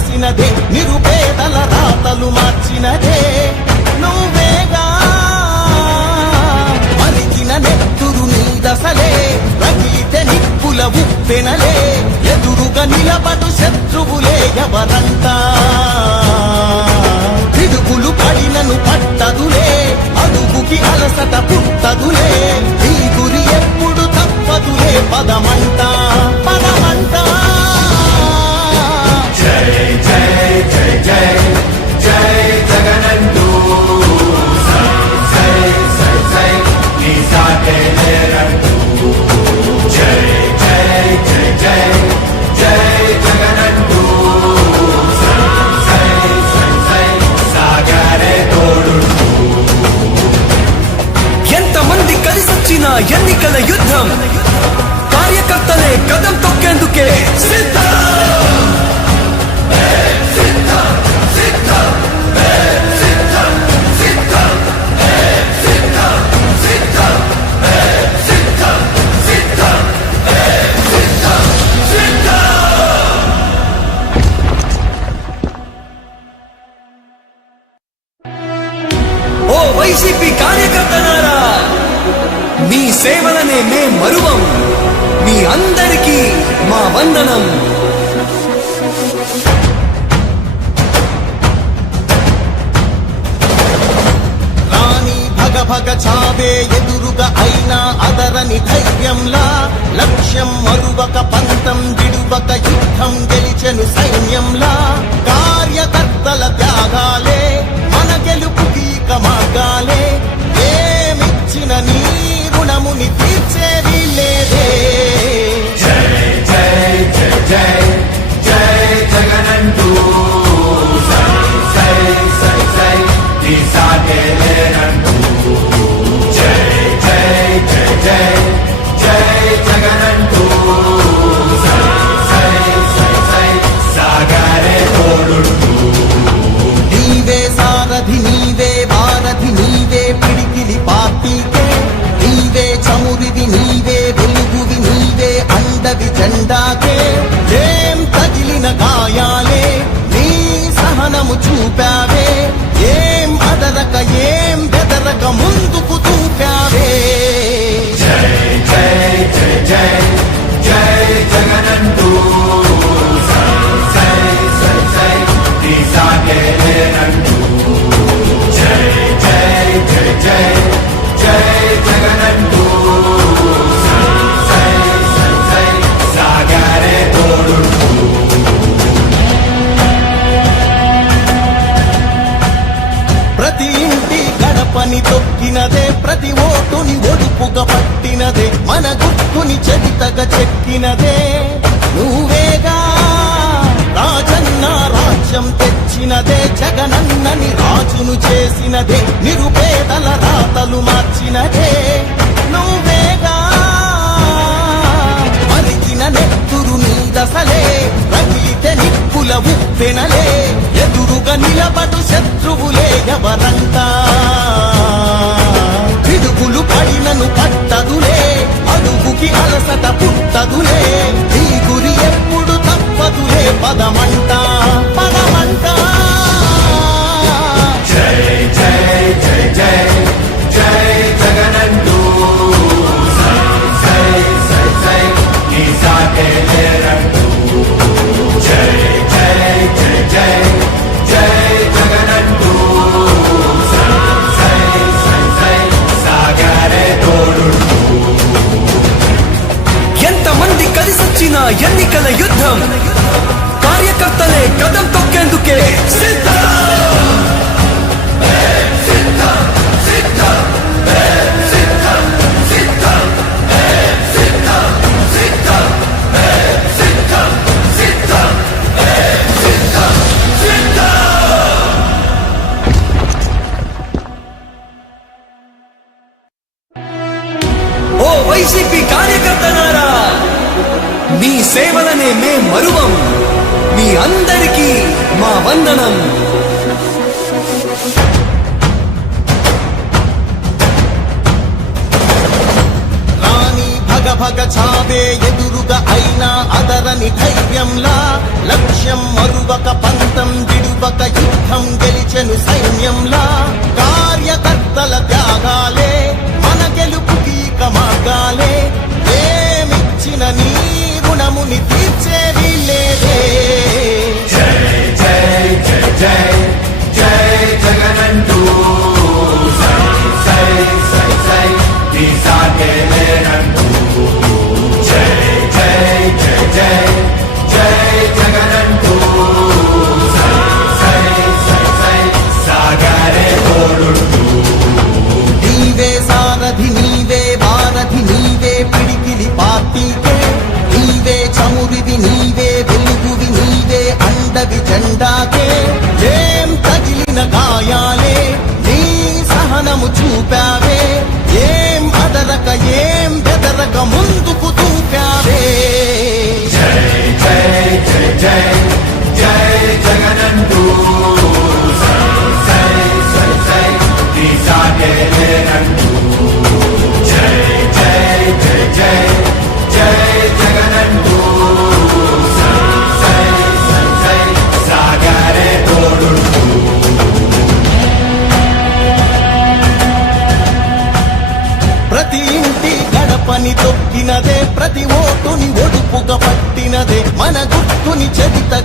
చేసినదే నిరుపేదల రాతలు మార్చినదే నువ్వేగా మరిచిన నెత్తురు నీ దశలే రగిలితే నిప్పుల ఉప్పెనలే ఎదురుగా నిలబడు శత్రువులే ఎవరంతా పిడుగులు పడినను పట్టదులే అడుగుకి అలసట పుట్టదులే ఈ గురి ఎప్పుడు తప్పదులే పదమంట పదమంట జై జై జై జై జై జగనంటూ సై సై సై నీ సాటే లేరంటూ జై జై జై జై జై జగనంటూ సై సై సై సాగరే తోడుంటూ ఎంతమంది కలిసొచ్చిన ఎన్నికల యుద్ధం కార్యకర్తలే కదం తొక్కేందుకే సిద్ధం. ఓ వైసీపీ కార్యకర్తలారా, మీ సేవలనే మే మరువం. మీ అందరికీ మా వందనం. రాణి భగ భగ చావే ఎదురుగా అయినా అదరని ధైర్యంలా లక్ష్యం మరువక పంతం విడువక యుద్ధం గెలిచెను సైన్యంలా కార్యకర్తల త్యాగాలే మన గెలుపుకి మార్గాలే ఏమిచ్చిన నీ రుణముని తీర్చేది లేదే జై జై జై జై జై జగనంటూ సై సై సై సై నీ సాటే లేరంటూ జై జై జై జై జై జగనంటూ సై సై సై సై సాగరే తోడుంటూ నీవే సారథి నీవే వారధి నీవే పిడికిలి పార్టీకే నీవే చమురివి నీవే వెలుగువి నీవే అండవి జెండాకే ఏం తగిలిన గాయాలే నీ సహనము చూపావే ఏం అదరక ఏం బెదరక ముందుకు చూపావే జై జై జై జై జై జగనంటూ సై సై సై సై నీ సాగే లేనంటూ జై జై జై జై జై జగనంటూ సై సై సై సై సాగరే తోడుంటూ ప్రతి ఇంటి గడపని తొక్కినదే ప్రతి ఓటుని ఒడుపుగా పట్టినదే మన గుర్తుని చరితగా చెక్కినదే నువ్వేగా రాజన్న రాజ్యం తెచ్చినదే జగనన్నని రాజును చేసినదే నిరుపేదల రాతలు మార్చినదే నువ్వేగా మరిచిన నెత్తురు నీ దశలే రగిలితే నిప్పుల ఉప్పెనలే ఎదురుగా నిలబడు శత్రువులే ఎవరంతా పిడుగులు పడినను పట్టదులే అడుగుకి అలసట పుట్టదులే ఈ గురి ఎప్పుడు తప్పదులే పదమంట పదమంట జై జై జై జై జై జగనంటూ సై సై సై సై నీ సాటే లేరంటూ జై జై జై జై జై జగనంటూ సై సై సై సై సాగరే తోడుంటూ ఎంతమంది కలిసొచ్చిన ఎన్నికల యుద్ధం కార్యకర్తలే కదం తొక్కేందుకే సిద్ధం. ఓ వైసీపీ కార్యకర్తలారా, మీ సేవలనే మే మరువం. మీ అందరికీ మా వందనం. రాణి భగ భగ చావే ఎదురుగా అయిన అయినా అదరని ధైర్యంలా లక్ష్యం మరువక పంతం విడువక యుద్ధం గెలిచెను సైన్యంలా కార్యకర్తల త్యాగాలే మన గెలుపుకి ఇక మార్గాలే ఏమిచ్చిన నీ రుణముని తీర్చేది లేదే జై జై జై జై జై జగనంటూ సై సై సై సై నీ సాటే లేనంటూ జై జై జై జై జై జగనంటూ సై సై సై సై సాగరే తోడుంటూ నీవే సారథి నీవే వారధి నీవే పిడికిలి పార్టీకే నీవే చమురివి నీవే వెలుగువి నీవే అండవి జెండాకే ఏం తగిలిన గాయాలే నీ సహనము చూపావే ఏం అదరక ఏం బెదరక ముందుకు చూపావే జై జై జై జై జై జగనంటూ సై సై సై సై నీ సాటే లేనంటూ జై జై జై జై జై జగనంటూ సై సై సై సై సాగరే తోడుంటూ ప్రతి ఇంటి గడపని తొక్కినదే ప్రతి ఓటుని ఒడుపుగా పట్టినదే మన గుర్తుని చరితగా